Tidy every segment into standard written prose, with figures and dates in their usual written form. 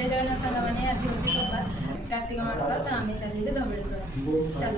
जय जगन्नाथ सांग मैंने आज हूँ सोमवार कार्तिक मास तो आम चलिए धवड़ेश्वर चल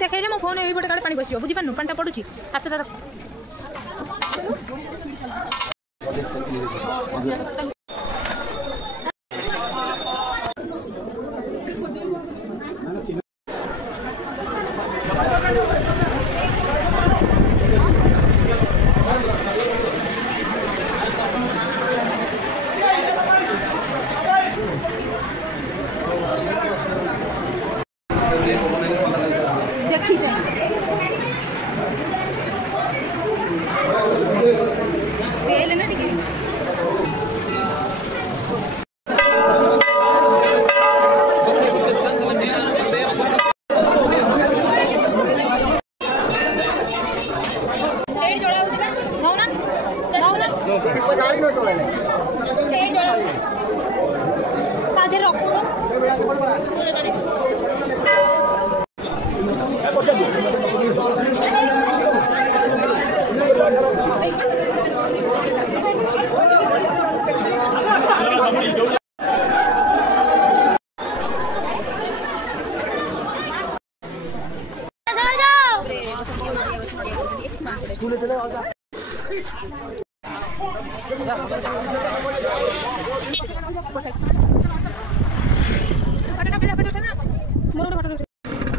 देखिए मो फोन ये काड़े पानी बस बुझी पानु पानी पड़ुची हाथ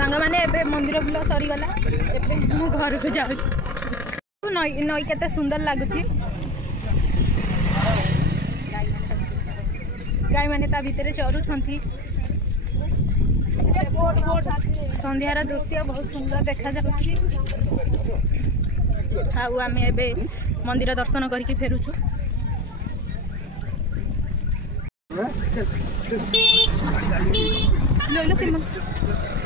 सांग मैंने एबे मंदिर बुला सरीगला एबे मु घर को जाऊ नई नई केते सुंदर लागुची गाय माने ता भीतर चरू छंती संध्यार दृश्य बहुत सुंदर देखा जाउची आउ आमे एबे मंदिर दर्शन करके फेरुछु लो लो फिल्म